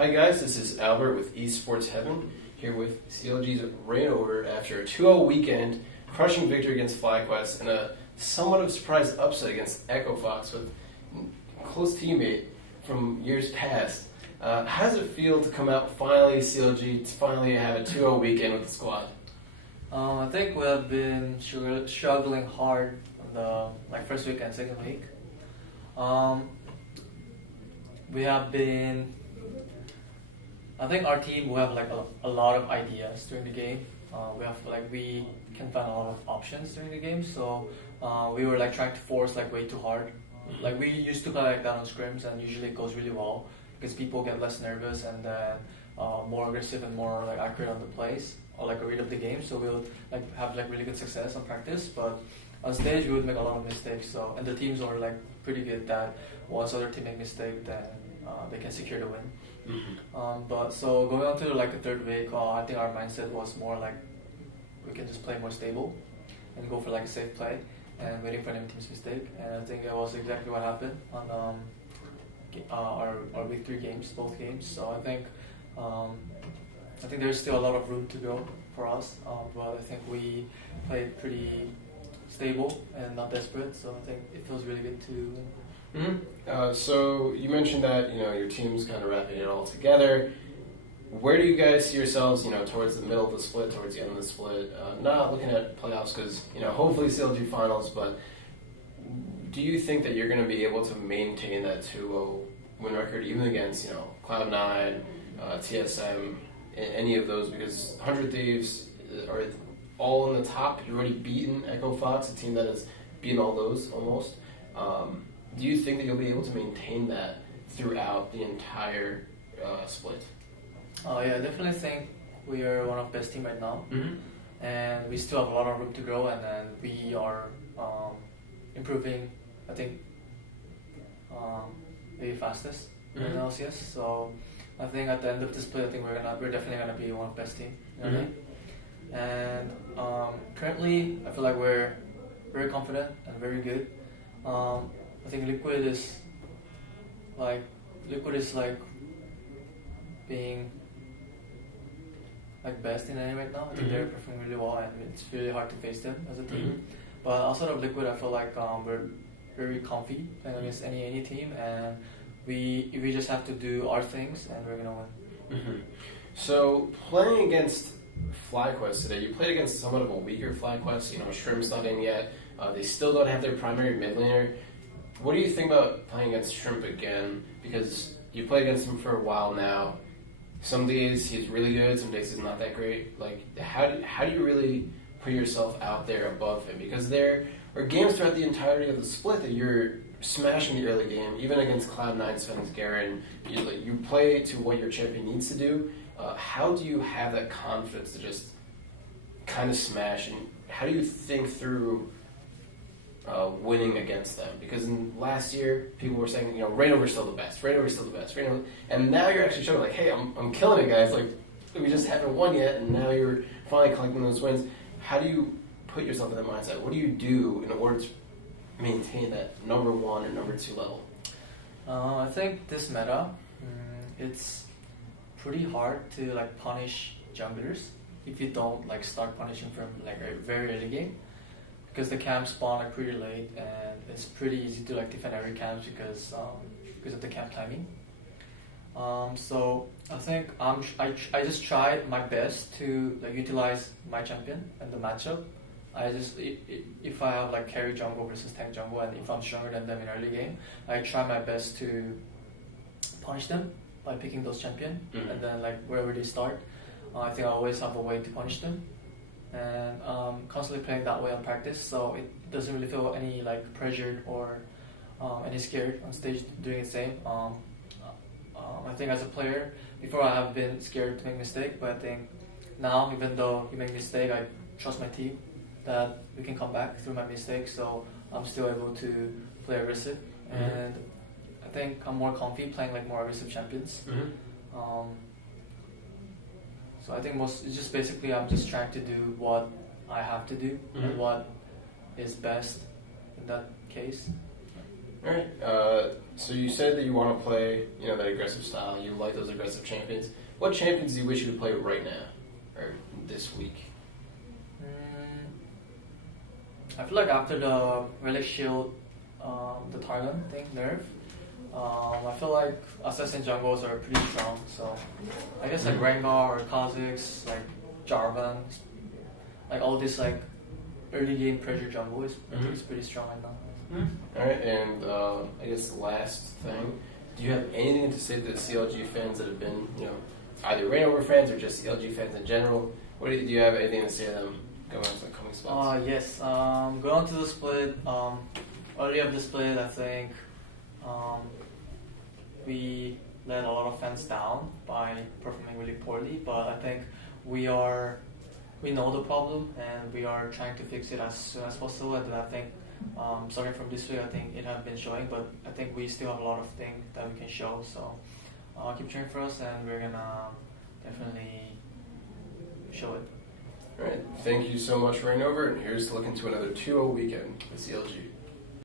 Hi guys, this is Albert with EsportsHeaven, here with CLG's Reignover after a 2-0 weekend, crushing victory against Flyquest, and a somewhat of a surprise upset against Echo Fox with a close teammate from years past. How does it feel to come out finally, CLG, to finally have a 2-0 weekend with the squad? I think we have been struggling hard on the first week and second week. We have been. I think our team will have a lot of ideas during the game. We can find a lot of options during the game. So we were trying to force way too hard. We used to play like that on scrims, and usually it goes really well because people get less nervous and then more aggressive and more accurate on the plays or read of the game. So we'll have really good success on practice, but on stage we would make a lot of mistakes. So and the teams are pretty good that once other team make mistake, then they can secure the win. Mm-hmm. But so going on to the third week, I think our mindset was more we can just play more stable and go for a safe play and waiting for an team's mistake. And I think that was exactly what happened on our week 3 games, both games. So I think there's still a lot of room to go for us, but I think we played pretty stable and not desperate. So I think it feels really good to win. Mm-hmm. So you mentioned that your team's kind of wrapping it all together. Where do you guys see yourselves, towards the middle of the split, towards the end of the split? Not looking at playoffs because hopefully CLG finals, but do you think that you're going to be able to maintain that 2-0 win record even against Cloud9, TSM, any of those? Because 100 Thieves are all in the top. You've already beaten Echo Fox, a team that has beaten all those almost. Do you think that you'll be able to maintain that throughout the entire split? Yeah, I definitely think we are one of the best team right now. Mm-hmm. And we still have a lot of room to grow, and then we are improving, I think, the fastest in NA LCS. So I think at the end of this split, I think we're definitely gonna be one of the best team. Mm-hmm. And currently, I feel like we're very confident and very good. I think Liquid is being best in NA right now. I think they're performing really well, and it's really hard to face them as a team. Mm-hmm. But outside of Liquid, I feel like we're very comfy playing against any team, and we just have to do our things, and we're gonna win. Mm-hmm. So playing against Flyquest today, you played against somewhat of a weaker Flyquest. Shrimp's not in yet. They still don't have their primary mid laner. What do you think about playing against Shrimp again? Because you played against him for a while now. Some days he's really good, some days he's not that great. How do you really put yourself out there above him? Because there are games throughout the entirety of the split that you're smashing the early game, even against Cloud9, Sven's Garen. You play to what your champion needs to do. How do you have that confidence to just kind of smash? And how do you think through winning against them? Because last year people were saying, Reignover's still the best, Reignover, and now you're actually showing hey, I'm killing it, guys. We just haven't won yet, and now you're finally collecting those wins. How do you put yourself in that mindset? What do you do in order to maintain that number 1 or number 2 level? I think this meta, it's pretty hard to punish junglers if you don't start punishing from a very early game. Because the camps spawn pretty late, and it's pretty easy to defend every camp because of the camp timing. So I think I just tried my best to utilize my champion and the matchup. If I have carry jungle versus tank jungle, and if I'm stronger than them in early game, I try my best to punish them by picking those champion, and then wherever they start, I think I always have a way to punish them. And constantly playing that way on practice, so it doesn't really feel any pressured or any scared on stage doing the same. I think as a player, before I have been scared to make mistake, but I think now, even though you make mistake, I trust my team that we can come back through my mistakes, so I'm still able to play aggressive. Mm-hmm. And I think I'm more comfy playing more aggressive champions. Mm-hmm. So I think it's just basically I'm just trying to do what I have to do and what is best in that case. All right. So you said that you want to play, that aggressive style. You like those aggressive champions. What champions do you wish you could play right now, or this week? I feel like after the Relic Shield, the Targon thing nerf, I feel like assassin jungles are pretty strong. So I guess like Rengar or Kha'Zix, like Jarvan, like all this like early game pressure jungle is pretty strong right now. All right, and I guess the last thing, do you have anything to say to the CLG fans that have been, either Reignover fans or just CLG fans in general? Do you have anything to say to them going on to the coming spots? Yes, going on to the split, early of the split, I think we let a lot of fans down by performing really poorly, but I think we know the problem and we are trying to fix it as soon as possible, and I think starting from this week, I think it has been showing, but I think we still have a lot of things that we can show. So keep cheering for us, and we're gonna definitely show it. All right. Thank you so much, Reignover, and here's to looking to another 2-0 weekend with CLG.